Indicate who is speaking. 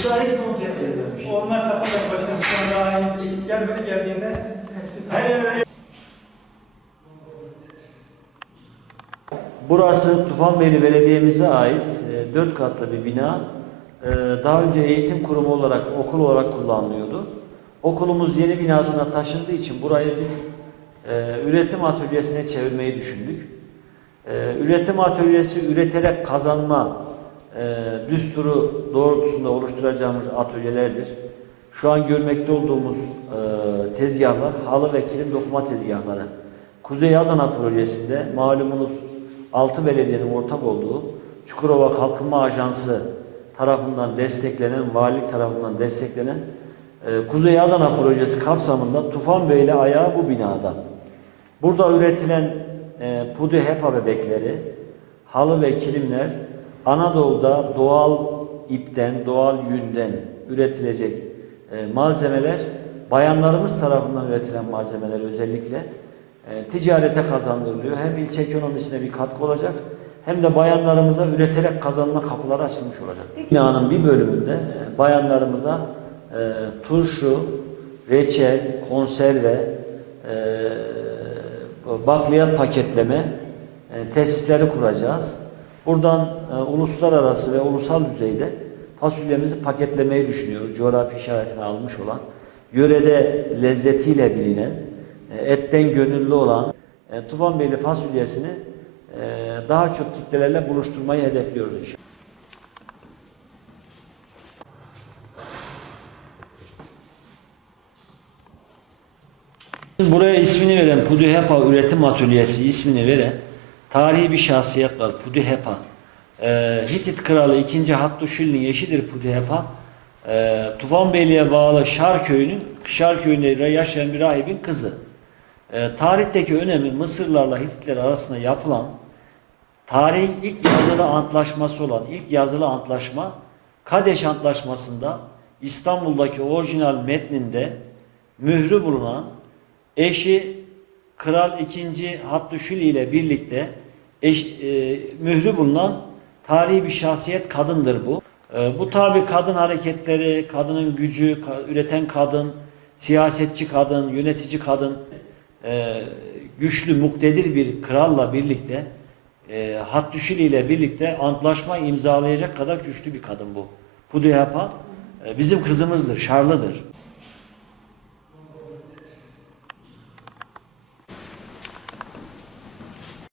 Speaker 1: Hiç monte edilmemiş.
Speaker 2: Onlar kafada başkanım. Şu an daha henüz gelmedi geldiğinde hepsi
Speaker 1: Her yer
Speaker 3: Burası Tufanbeyli Belediye'mize ait e, dört katlı bir bina. E, Daha önce eğitim kurumu olarak, okul olarak kullanılıyordu. Okulumuz yeni binasına taşındığı için burayı biz e, üretim atölyesine çevirmeyi düşündük. E, Üretim atölyesi üreterek kazanma e, düsturu doğrultusunda oluşturacağımız atölyelerdir. Şu an görmekte olduğumuz e, tezgahlar halı ve kilim dokuma tezgahları. Kuzey Adana projesinde malumunuz 6 belediyenin ortak olduğu Çukurova Kalkınma Ajansı tarafından desteklenen, valilik tarafından desteklenen e, Kuzey Adana projesi kapsamında Tufan Bey ile ayağı bu binada. Burada üretilen e, pudu hepa bebekleri, halı ve kilimler Anadolu'da doğal ipten, doğal yünden üretilecek e, malzemeler, bayanlarımız tarafından üretilen malzemeler özellikle e, ticarete kazandırılıyor. Hem ilçe ekonomisine bir katkı olacak hem de bayanlarımıza üreterek kazanma kapıları açılmış olacak. Binanın bir bölümünde e, bayanlarımıza e, turşu, reçel, konserve, e, bakliyat paketleme e, tesisleri kuracağız. Buradan e, uluslararası ve ulusal düzeyde fasulyemizi paketlemeyi düşünüyoruz. Coğrafi işaretini almış olan, yörede lezzetiyle bilinen, e, etten gönüllü olan e, Tufanbeyli fasulyesini e, daha çok kitlelerle buluşturmayı hedefliyoruz inşallah. Buraya ismini veren Puduhepa Üretim Atölyesi ismini veren tarihi bir şahsiyet var Puduhepa. Ee, Hitit Kralı 2. Hattuşil'in eşidir Puduhepa. Ee, Tufanbeyli'ye bağlı Şar köyünün, Şar köyünde yaşayan bir rahibin kızı. Ee, tarihteki önemi Mısırlarla Hititler arasında yapılan tarihin ilk yazılı antlaşması olan ilk yazılı antlaşma Kadeş Antlaşması'nda İstanbul'daki orijinal metninde mührü bulunan eşi Kral II. Hattuşili ile birlikte eş, e, mührü bulunan tarihi bir şahsiyet kadındır bu. E, bu tabi kadın hareketleri, kadının gücü, ka- üreten kadın, siyasetçi kadın, yönetici kadın, e, güçlü, muktedir bir kralla birlikte, e, Hattuşili ile birlikte antlaşma imzalayacak kadar güçlü bir kadın bu. Pudihapa e, bizim kızımızdır, Şarlıdır.